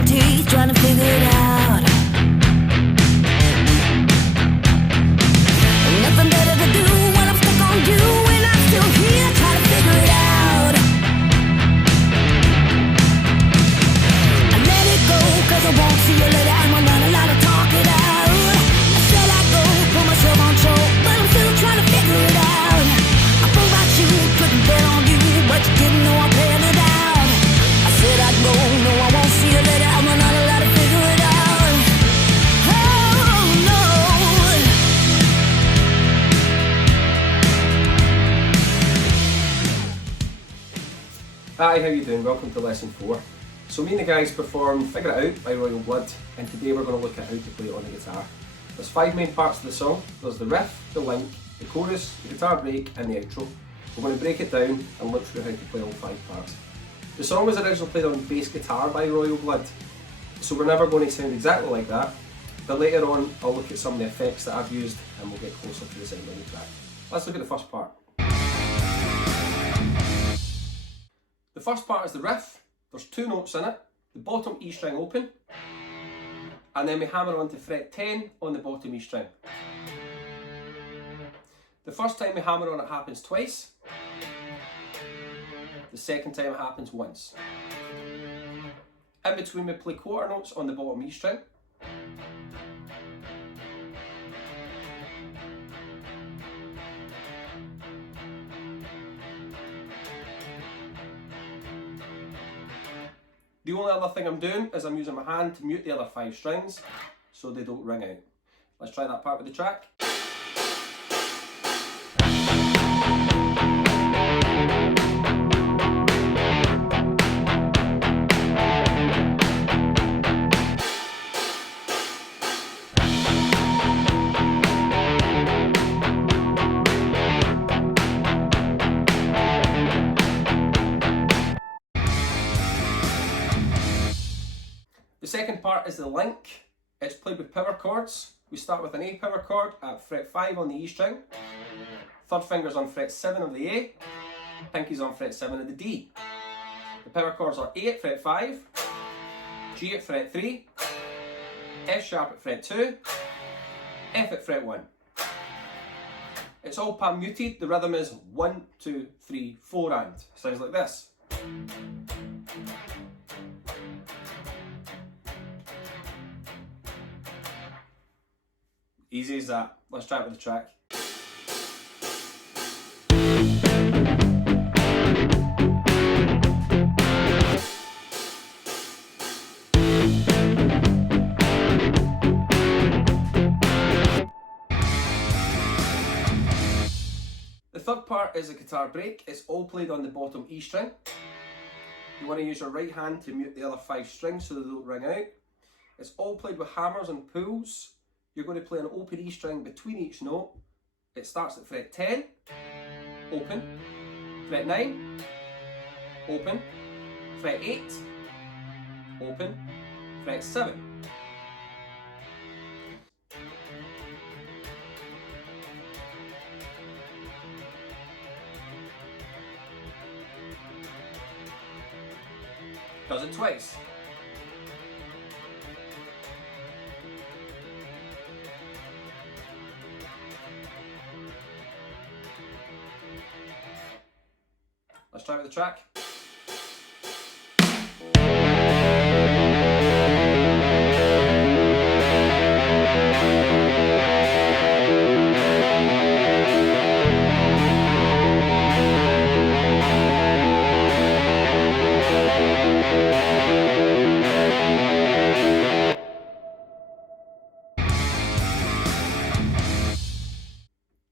long teeth trying to figure it out. Nothing better to do when I'm stuck on you and I'm still here trying to figure it out. I let it go cause I won't see you later and we're not allowed to talk it out. I said I'd go, put myself on show, but I'm still trying to figure it out. I thought about you, couldn't bet on you, but you didn't know I'm paying it out. I said I'd go, no I won't see you later and we're not allowed to figure it out. Oh no. Hi, how you doing? Welcome to lesson 4. So me and the guys performed Figure It Out by Royal Blood, and today we're going to look at how to play it on the guitar. There's 5 main parts of the song. There's the riff, the link, the chorus, the guitar break and the outro. We're going to break it down and look through how to play all 5 parts. The song was originally played on bass guitar by Royal Blood, so we're never going to sound exactly like that, but later on I'll look at some of the effects that I've used and we'll get closer to the sound of the track. Let's look at the first part. The first part is the riff. There's 2 notes in it, the bottom E string open, and then we hammer onto fret 10 on the bottom E string. The first time we hammer on it happens twice, the second time it happens once. In between we play quarter notes on the bottom E string, the only other thing I'm doing is I'm using my hand to mute the other 5 strings so they don't ring out. Let's try that part with the track. The second part is the link. It's played with power chords. We start with an A power chord at fret 5 on the E string, third finger's on fret 7 of the A, pinky's on fret 7 of the D. The power chords are A at fret 5, G at fret 3, F sharp at fret 2, F at fret 1. It's all palm muted. The rhythm is 1, 2, 3, 4 and. Sounds like this. Easy as that. Let's try it with the track. The third part is a guitar break. It's all played on the bottom E string. You want to use your right hand to mute the other 5 strings so they don't ring out. It's all played with hammers and pulls. You're going to play an open E string between each note. It starts at fret 10, open, fret 9, open, fret 8, open, fret 7. Does it twice. Let's try with the track.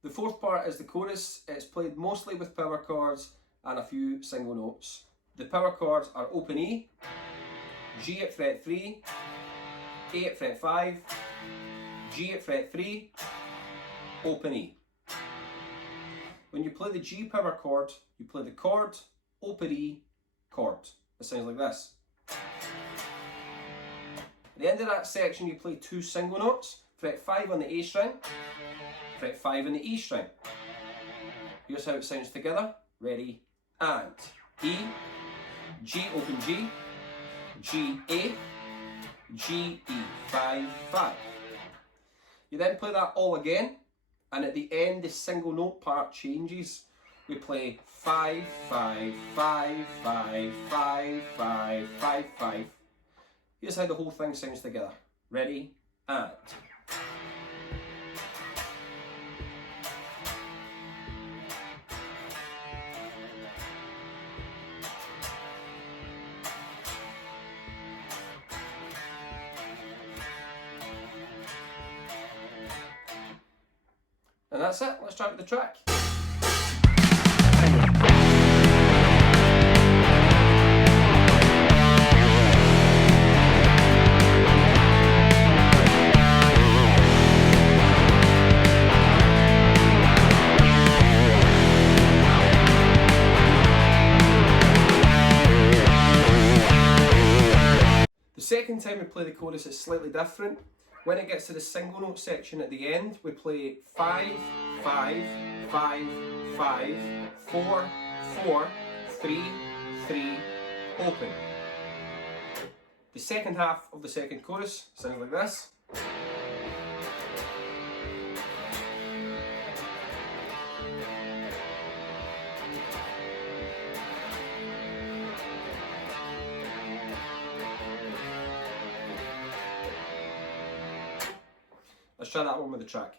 The fourth part is the chorus. It's played mostly with power chords and a few single notes. The power chords are open E, G at fret 3, A at fret 5, G at fret 3, open E. When you play the G power chord, you play the chord, open E, chord. It sounds like this. At the end of that section you play 2 single notes, fret 5 on the A string, fret 5 on the E string. Here's how it sounds together. Ready? And E, G open G, G A, G, E, 5, 5. You then play that all again, and at the end the single note part changes. We play 5, 5, 5, 5, 5, 5, 5, 5. Here's how the whole thing sounds together. Ready, and... And that's it, let's try out the track. The second time we play the chorus it's slightly different. When it gets to the single note section at the end, we play 5, 5, 5, 5, 4, 4, 3, 3, open. The second half of the second chorus sounds like this. Let's try that one with the track.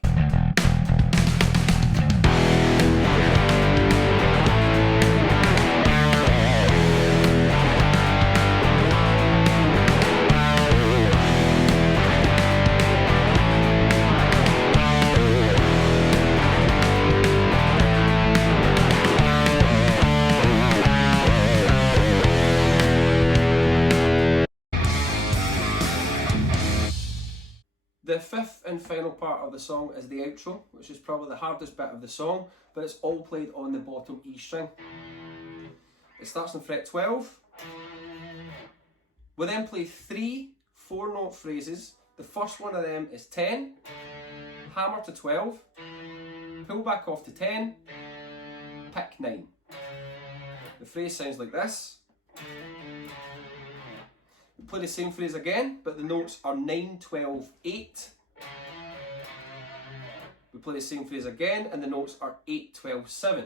The fifth and final part of the song is the outro, which is probably the hardest bit of the song, but it's all played on the bottom E string. It starts on fret 12. We then play 3 4-note phrases. The first one of them is 10, hammer to 12, pull back off to 10, pick 9. The phrase sounds like this. We play the same phrase again, but the notes are 9, 12, 8. We play the same phrase again, and the notes are 8, 12, 7.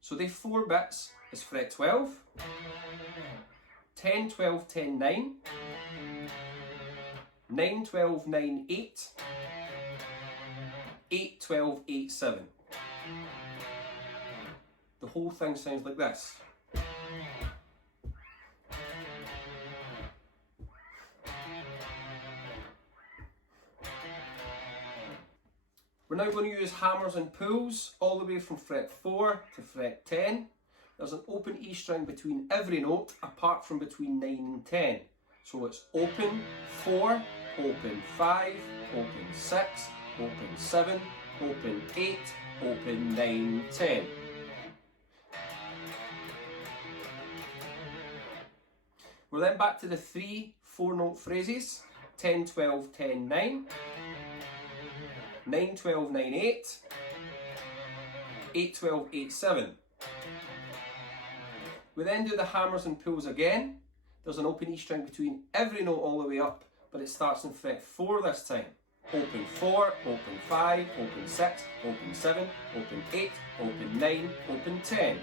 So the 4 bits is fret 12, 10, 12, 10, 9, 9, 12, 9, 8, 8, 12, 8, 7. The whole thing sounds like this. We're now going to use hammers and pulls all the way from fret 4 to fret 10. There's an open E string between every note apart from between 9 and 10. So it's open 4, open 5, open 6, open 7, open 8, open 9, 10. We're then back to the 3 4-note phrases, 10, 12, 10, 9. 9, 12, 9, 8, 8, 12, 8, 7. We then do the hammers and pulls again. There's an open E string between every note all the way up, but it starts in fret 4 this time. Open 4, open 5, open 6, open 7, open 8, open 9, open 10.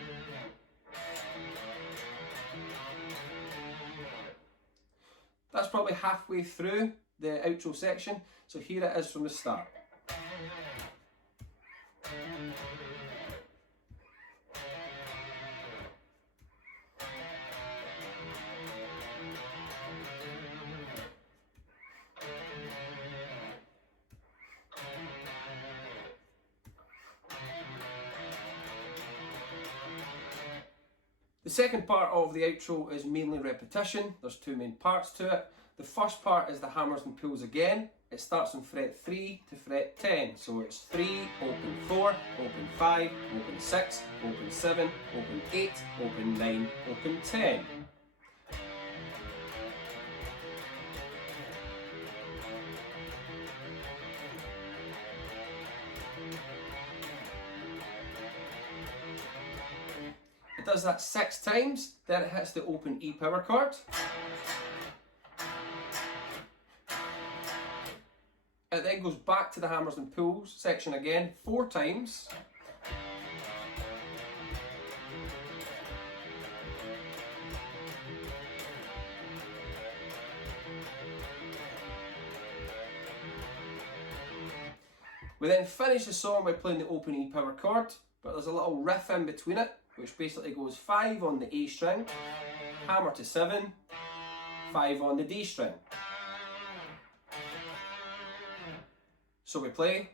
That's probably halfway through the outro section, so here it is from the start. The second part of the outro is mainly repetition. There's 2 main parts to it. The first part is the hammers and pulls again. It starts on fret 3 to fret 10. So it's 3, open 4, open 5, open 6, open 7, open 8, open 9, open 10. It does that 6 times, then it hits the open E power chord. It then goes back to the hammers and pulls section again 4 times. We then finish the song by playing the open E power chord, but there's a little riff in between it, which basically goes 5 on the A string, hammer to 7, 5 on the D string. So we play.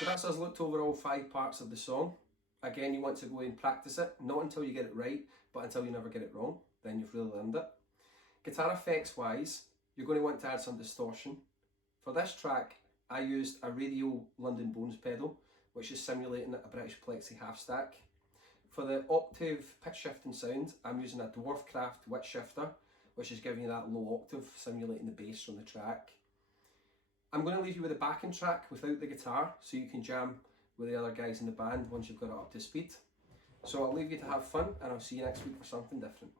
So that's us looked over all 5 parts of the song. Again, you want to go and practice it, not until you get it right, but until you never get it wrong, then you've really learned it. Guitar effects wise, you're going to want to add some distortion. For this track, I used a Radio London Bones pedal, which is simulating a British Plexi half stack. For the octave pitch shifting sound, I'm using a Dwarfcraft Witch Shifter, which is giving you that low octave, simulating the bass from the track. I'm going to leave you with a backing track without the guitar, so you can jam with the other guys in the band once you've got it up to speed. So I'll leave you to have fun, and I'll see you next week for something different.